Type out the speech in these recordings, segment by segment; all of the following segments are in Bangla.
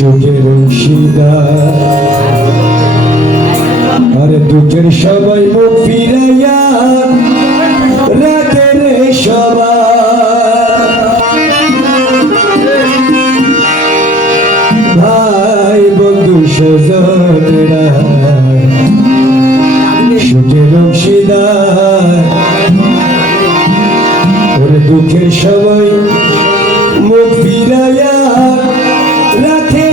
সুখের অংশীদার আর দুঃখের সবাই মুখ ফিরাইয়া রাখে রে সবাই ভাই বন্ধু স্বজনেরা সুখের অংশীদার ওরে দুঃখের সবাই মুখ ফিরাইয়া রাখে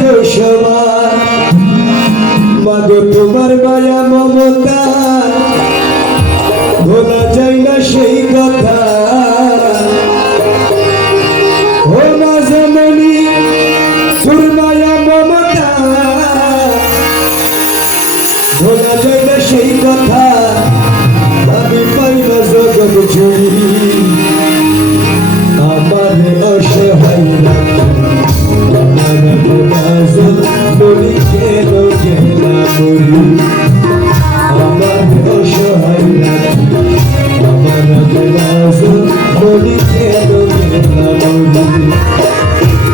গো সবাই মাগো তোমার মায়া মমতা ভোলা যায় না সেই কথা ও মাঝামণি তোর মায়া মমতা ভোলা যায় না সেই কথা আমি পাই না জগৎ জুড়ি আমার অসহায় বলি কেন কেনা করি আমার অসহায় আমার বলি কেন কেনা করি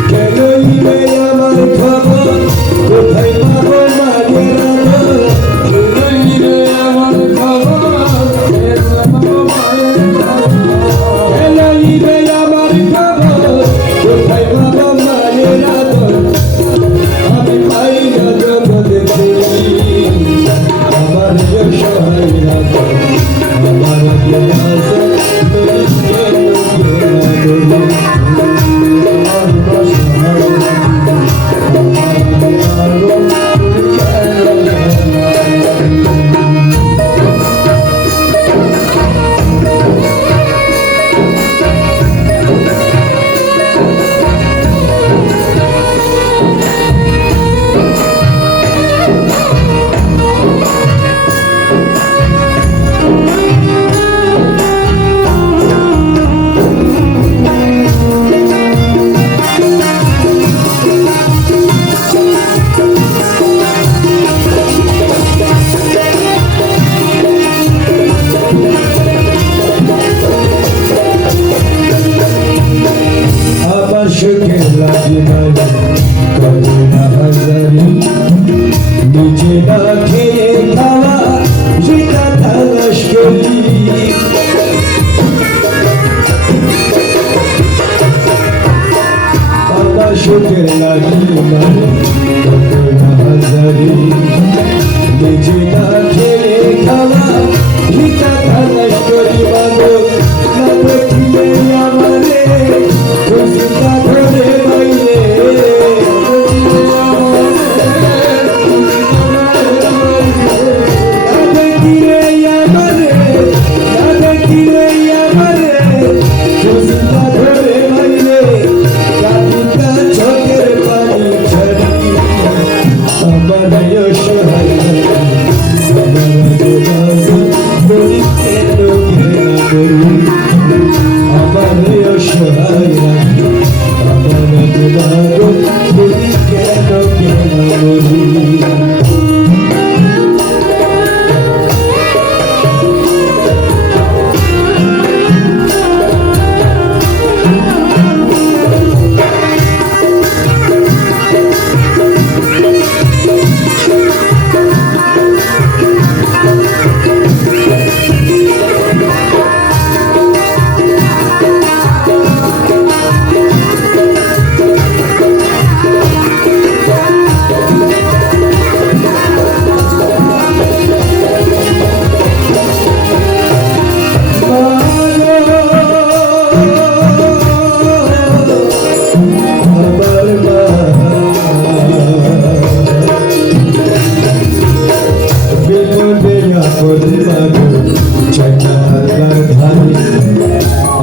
কেন ইবে আমার খবর কোথায় পাবো মায়ের আমার খবর সুখের লাগে হাজারি নিজে না খেয়ে খাওয়া যেটা তালাশ করি আমার সুখের লাগে হাজারি নিজে না খেয়ে খাওয়া যেটা তালাশ করি মানো না দেখিলে আমারে খুশিটা ধরে বাইরে দেখিলে আমারে খুশিটা ধরে বাইরে কাঁদিটা চোখের পানি ঝরি আমার অসহায় বলি কেন ঘেরা করি আমার অসহায় আমার বলি কেন ঘেরা করি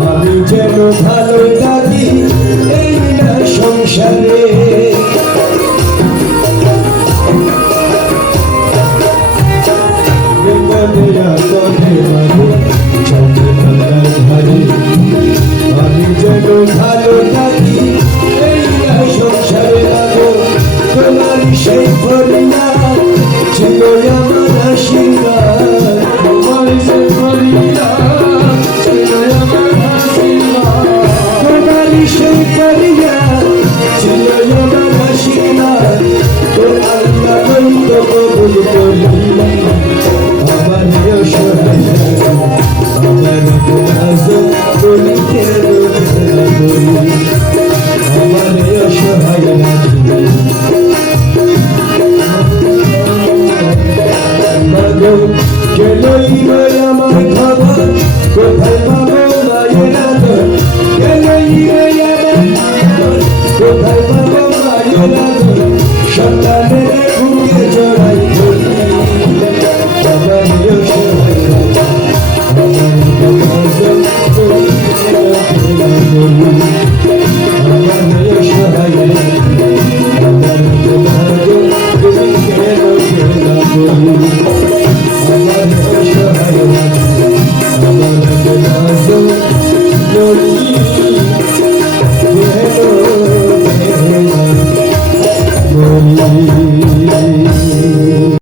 আমি যেন ভালো থাকি এই না সংসারে আমি যেন ভালো থাকি এই না সংসারে তোমার সেই ফরিয়া ছিল আমার আশীর্বাদ তোমার সেই ফরিয়া ছিল আমার আশীর্বাদ তোমার সেই ফরিয়া ছিল আমার আশীর্বাদ তো কবুল করি আমার অসহায় আমার নাজ বলি কেন বলি আমার অসহায় মাগো চলোই আমার খাবার কোথায় পাবো মায়ের আদর চলোই আমার কোথায় পাবো মায়ের আদর সন্তানের বুকে জড়াই ধরি আমার অসহায় Thank you.